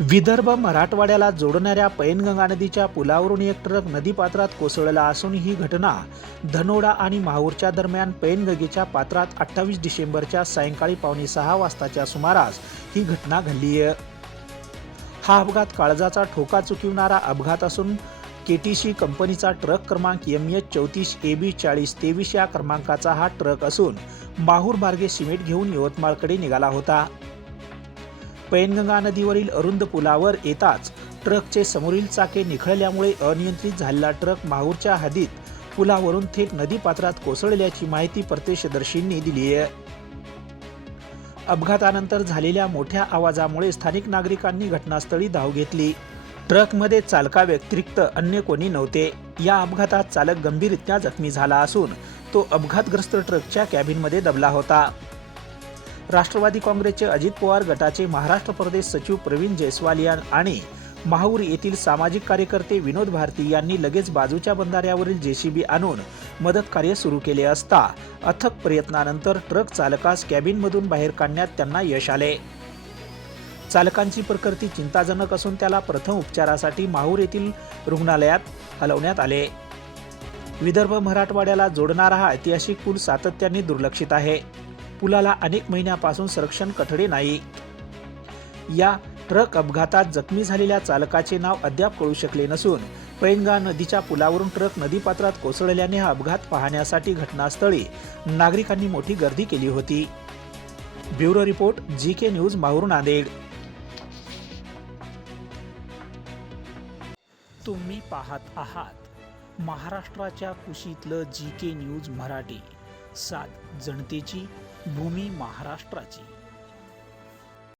विदर्भ मराठवाड्याला जोडणाऱ्या पैनगंगा नदीच्या पुलावरून एक ट्रक नदीपात्रात कोसळला असून ही घटना धनोडा आणि माहूरच्या दरम्यान पैनगंगेच्या पात्रात अठ्ठावीस डिसेंबरच्या सायंकाळी पावणे सहा वाजताच्या सुमारास ही घटना घडली आहे. हा अपघात काळजाचा ठोका चुकविणारा अपघात असून के टी सी कंपनीचा ट्रक क्रमांक एम एच चौतीस ए बी चाळीस तेवीस या क्रमांकाचा हा ट्रक असून माहूर मार्गे सिमेंट घेऊन यवतमाळकडे निघाला होता. पैनगंगा नदीवरील अरुंद पुलावर येताच ट्रकचे समोरील चाके निखळल्यामुळे अनियंत्रित झालेला ट्रक माहूरच्या हद्दीत पुलावरून थेट नदीपात्रात कोसळल्याची माहिती प्रत्यक्षदर्शींनी दिली आहे. अपघातानंतर झालेल्या मोठ्या आवाजामुळे स्थानिक नागरिकांनी घटनास्थळी धाव घेतली. ट्रकमध्ये चालका व्यतिरिक्त अन्य कोणी नव्हते. या अपघातात चालक गंभीररित्या जखमी झाला असून तो अपघातग्रस्त ट्रकच्या कॅबिनमध्ये दबला होता. राष्ट्रवादी काँग्रेसचे अजित पवार गटाचे महाराष्ट्र प्रदेश सचिव प्रवीण जयस्वाल आणि माहूर येथील सामाजिक कार्यकर्ते विनोद भारती यांनी लगेच बाजूच्या बंधाऱ्यावरील जेसीबी आणून मदत कार्य सुरू केले असता अथक प्रयत्नानंतर ट्रक चालकास कॅबिनमधून बाहेर काढण्यात त्यांना यश आले. चालकांची प्रकृती चिंताजनक असून त्याला प्रथम उपचारासाठी माहूर येथील रुग्णालयात हलवण्यात आले. विदर्भ मराठवाड्याला जोडणारा हा ऐतिहासिक पूल सातत्याने दुर्लक्षित आहे. पुलाला अनेक महिन्यापासून संरक्षण कठडे नाही. या ट्रक अपघातात जखमी झालेल्या चालकाचे नाव अद्याप कळू शकले नसून पैनगा नदीच्या पुलावरून ट्रक नदीपात्रात कोसळल्याने हा अपघात पाहण्यासाठी घटनास्थळी नागरिकांनी मोठी गर्दी केली होती. Bureau report G K news Mahur Nanded. तुम्ही पाहत आहात महाराष्ट्राच्या कुशीतलं जी के न्यूज मराठी. सात जनतेची भूमी महाराष्ट्राची.